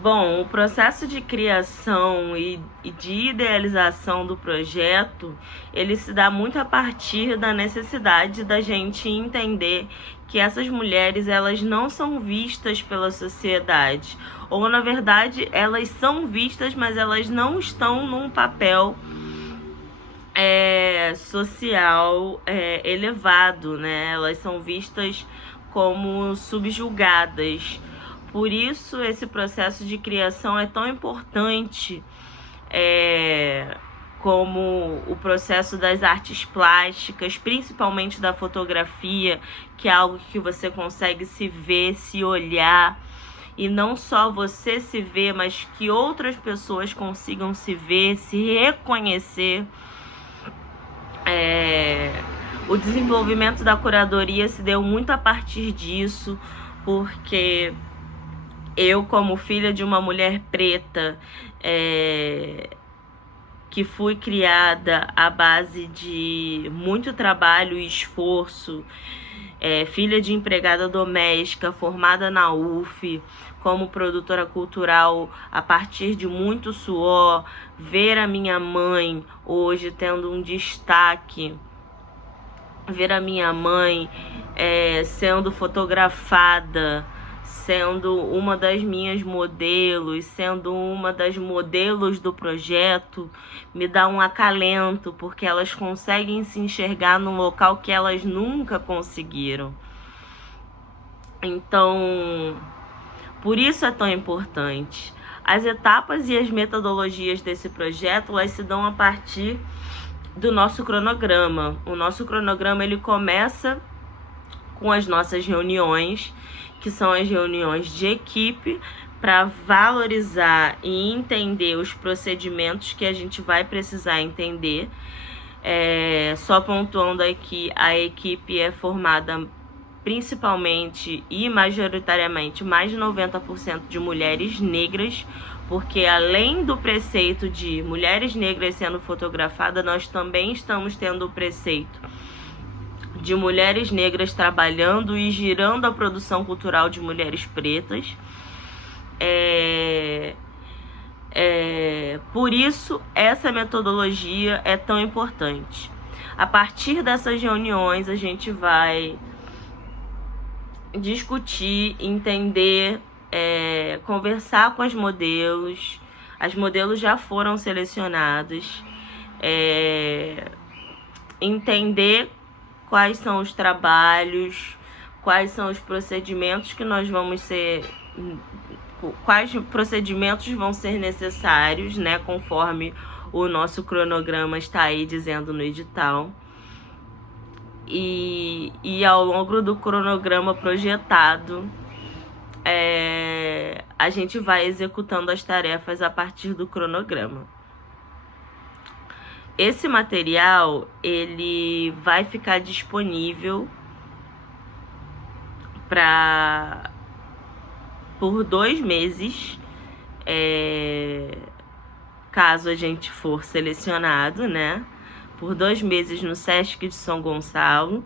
Bom, o processo de criação e de idealização do projeto, ele se dá muito a partir da necessidade da gente entender que essas mulheres, elas não são vistas pela sociedade, ou na verdade elas são vistas, mas elas não estão num papel social elevado, né? Elas são vistas como subjugadas. Por isso esse processo de criação é tão importante, como o processo das artes plásticas, principalmente da fotografia, que é algo que você consegue se ver, se olhar, e não só você se ver, mas que outras pessoas consigam se ver, se reconhecer. O desenvolvimento da curadoria se deu muito a partir disso, porque eu, como filha de uma mulher preta, que fui criada à base de muito trabalho e esforço, filha de empregada doméstica, formada na UF, como produtora cultural a partir de muito suor, ver a minha mãe hoje tendo um destaque, ver a minha mãe sendo fotografada, sendo uma das minhas modelos, sendo uma das modelos do projeto, me dá um acalento, porque elas conseguem se enxergar num local que elas nunca conseguiram. Então, por isso é tão importante. As etapas e as metodologias desse projeto, elas se dão a partir do nosso cronograma. O nosso cronograma, ele começa com as nossas reuniões, que são as reuniões de equipe, para valorizar e entender os procedimentos que a gente vai precisar entender. Só pontuando aqui, a equipe é formada principalmente e majoritariamente mais de 90% de mulheres negras, porque além do preceito de mulheres negras sendo fotografadas, nós também estamos tendo o preceito de mulheres negras trabalhando e girando a produção cultural de mulheres pretas. Por isso, essa metodologia é tão importante. A partir dessas reuniões, a gente vai discutir, entender, conversar com as modelos. As modelos já foram selecionadas, entender quais são os trabalhos, quais são os procedimentos que nós vamos ser, quais procedimentos vão ser necessários, né, conforme o nosso cronograma está aí dizendo no edital. E ao longo do cronograma projetado, a gente vai executando as tarefas a partir do cronograma. Esse material, ele vai ficar disponível por 2 meses, caso a gente for selecionado, né? Por 2 meses no Sesc de São Gonçalo.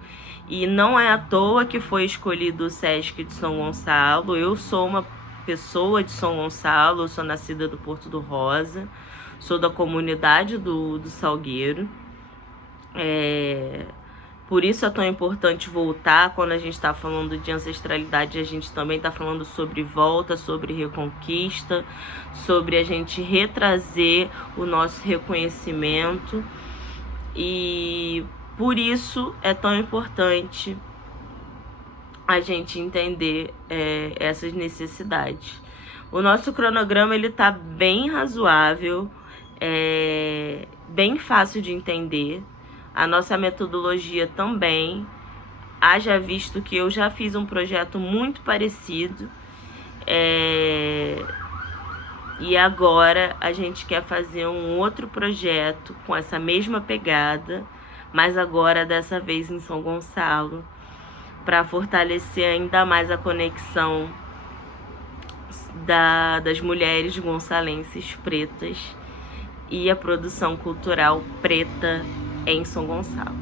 E não é à toa que foi escolhido o Sesc de São Gonçalo. Eu sou uma pessoa de São Gonçalo, eu sou nascida do Porto do Rosa, sou da comunidade do Salgueiro. Por isso é tão importante voltar. Quando a gente está falando de ancestralidade, a gente também está falando sobre volta, sobre reconquista, sobre a gente retrazer o nosso reconhecimento. E por isso é tão importante a gente entender essas necessidades. O nosso cronograma, ele tá bem razoável, bem fácil de entender. A nossa metodologia também, haja visto que eu já fiz um projeto muito parecido, e agora a gente quer fazer um outro projeto com essa mesma pegada, mas agora dessa vez em São Gonçalo, para fortalecer ainda mais a conexão das mulheres gonçalenses pretas e a produção cultural preta em São Gonçalo.